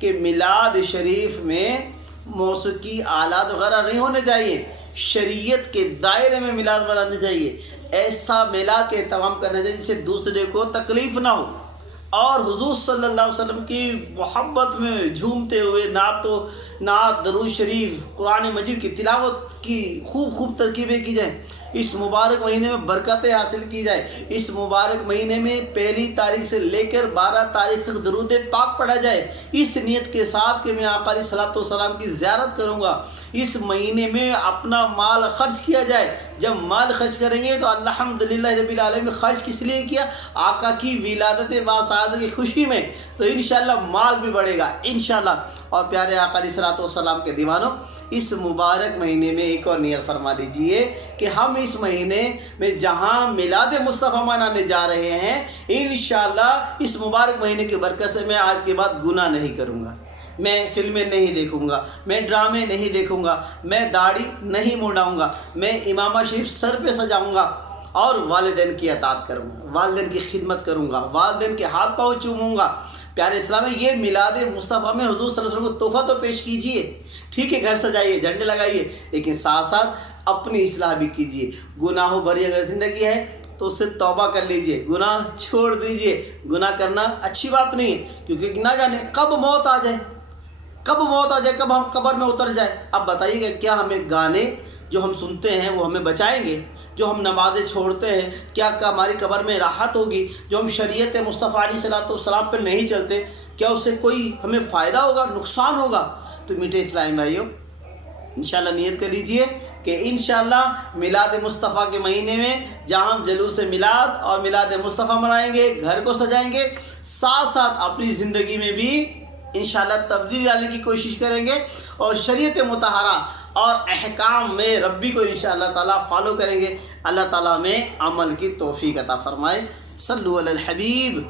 کہ میلاد شریف میں موسیقی آلات وغیرہ نہیں ہونے چاہیے، شریعت کے دائرے میں میلاد منانا چاہیے، ایسا میلاد کے اہتمام کرنا چاہیے جس سے دوسرے کو تکلیف نہ ہو، اور حضور صلی اللہ علیہ وسلم کی محبت میں جھومتے ہوئے نعت درود شریف قرآن مجید کی تلاوت کی خوب ترکیبیں کی جائیں، اس مبارک مہینے میں برکتیں حاصل کی جائے، اس مبارک مہینے میں پہلی تاریخ سے لے کر 12 تاریخ تک درود پاک پڑھا جائے، اس نیت کے ساتھ کہ میں آقا علیہ الصلوۃ والسلام کی زیارت کروں گا۔ اس مہینے میں اپنا مال خرچ کیا جائے، جب مال خرچ کریں گے تو الحمدللہ رب العالمین خرچ کس لیے کیا؟ آقا کی ولادت باسعادت کی خوشی میں، تو انشاءاللہ مال بھی بڑھے گا انشاءاللہ۔ اور پیارے آقا علیہ الصلوۃ والسلام کے دیوانوں، اس مبارک مہینے میں ایک اور نیت فرما لیجئے کہ ہم اس مہینے میں جہاں میلاد مصطفیٰ منانے جا رہے ہیں، انشاءاللہ اس مبارک مہینے کی برکت سے میں آج کے بعد گناہ نہیں کروں گا، میں فلمیں نہیں دیکھوں گا، میں ڈرامے نہیں دیکھوں گا، میں داڑھی نہیں منڈاؤں گا، میں امامہ شریف سر پہ سجاؤں گا، اور والدین کی اطاعت کروں گا، والدین کی خدمت کروں گا، والدین کے ہاتھ پاؤں چوموں گا۔ پیارے اسلام میں یہ میلاد مصطفیٰ میں حضور صلی اللہ علیہ وسلم کو تحفہ تو پیش کیجئے، ٹھیک ہے، گھر سجائیے، جھنڈے لگائیے، لیکن ساتھ ساتھ اپنی اصلاح بھی کیجئے۔ گناہوں بھری اگر زندگی ہے تو اس سے توبہ کر لیجئے، گناہ چھوڑ دیجئے۔ گناہ کرنا اچھی بات نہیں ہے، کیونکہ نہ جانے کب موت آ جائے، کب ہم قبر میں اتر جائے۔ اب بتائیے کہ کیا ہمیں گانے جو ہم سنتے ہیں وہ ہمیں بچائیں گے؟ جو ہم نمازیں چھوڑتے ہیں کیا ہماری قبر میں راحت ہوگی؟ جو ہم شریعت مصطفیٰ علیہ الصلوۃ والسلام پر نہیں چلتے کیا اس سے کوئی ہمیں فائدہ ہوگا، نقصان ہوگا؟ تو میٹھے اسلامی بھائیوں، انشاءاللہ نیت کر لیجئے کہ انشاءاللہ میلاد مصطفیٰ کے مہینے میں جہاں ہم جلوس میلاد اور میلاد مصطفیٰ منائیں گے، گھر کو سجائیں گے، ساتھ ساتھ اپنی زندگی میں بھی انشاءاللہ تبدیلی لانے کی کوشش کریں گے، اور شریعت مطہرہ اور احکام میں ربی کو انشاءاللہ تعالیٰ فالو کریں گے۔ اللہ تعالیٰ ہمیں عمل کی توفیق عطا فرمائے۔ صلو علی الحبیب۔